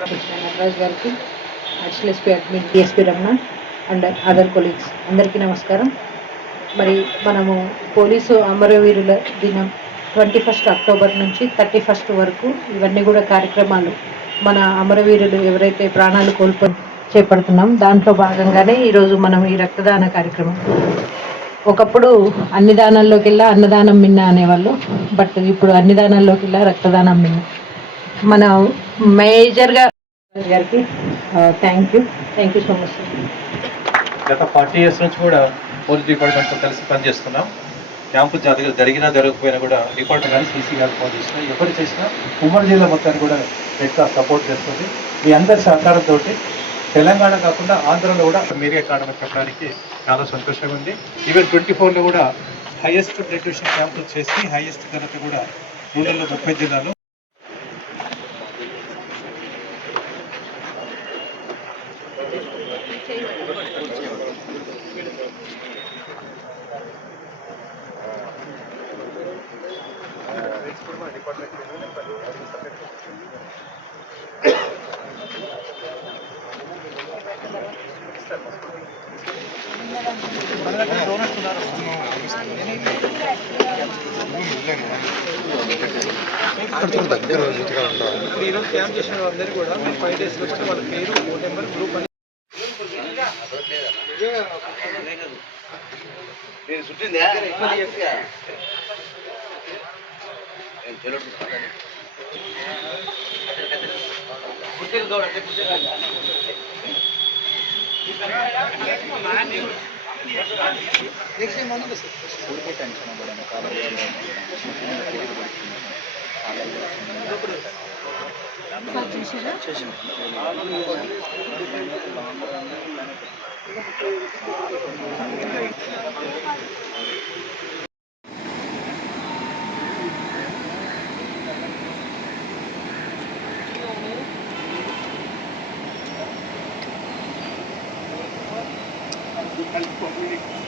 నటరాజ్ గారికి, additional SP admin DSP Ramana and other colleagues అందరికీ నమస్కారం. మరి మనము పోలీసు అమరవీరుల దినం 21 అక్టోబర్ నుంచి 31 వరకు ఇవన్నీ కూడా కార్యక్రమాలు మన అమరవీరులు ఎవరైతే ప్రాణాలు చేపడుతున్నాం. దాంట్లో భాగంగానే ఈరోజు మనం ఈ రక్తదాన కార్యక్రమం. ఒకప్పుడు అన్ని దానాల్లోకెల్లా అన్నదానం మిన్న అనేవాళ్ళు, బట్ ఇప్పుడు అన్ని దానాల్లోకెల్లా రక్తదానం మిన్న. మన మేజర్గా గారికి థ్యాంక్ యూ సో మచ్. గత 40 years నుంచి కూడా పోలీస్ డిపార్ట్మెంట్తో కలిసి పనిచేస్తున్నాం. క్యాంపు జరిగినా జరగకపోయినా కూడా డిపార్ట్మెంట్ కానీ సీసీ గారు ఫోన్ చేసినా ఎవరు చేసినా ఉమ్మడి జిల్లా మొత్తాన్ని కూడా ఎక్కువ సపోర్ట్ చేస్తుంది. మీ అందరి సహకారంతో తెలంగాణ కాకుండా ఆంధ్రలో కూడా మీరే కారణం చెప్పడానికి చాలా సంతోషంగా ఉంది. ఈవెన్ 24లో కూడా హైయెస్ట్ బ్లడ్ డొనేషన్ క్యాంపులు చేసి హైయెస్ట్ ఘనత కూడా 30 జిల్లాలో. ఈరోజు క్యాంప్ చేసిన వాళ్ళందరూ కూడా 5 days వచ్చి వాళ్ళ పేరు, ఫోన్ నెంబర్, గ్రూప్ అని కలిసి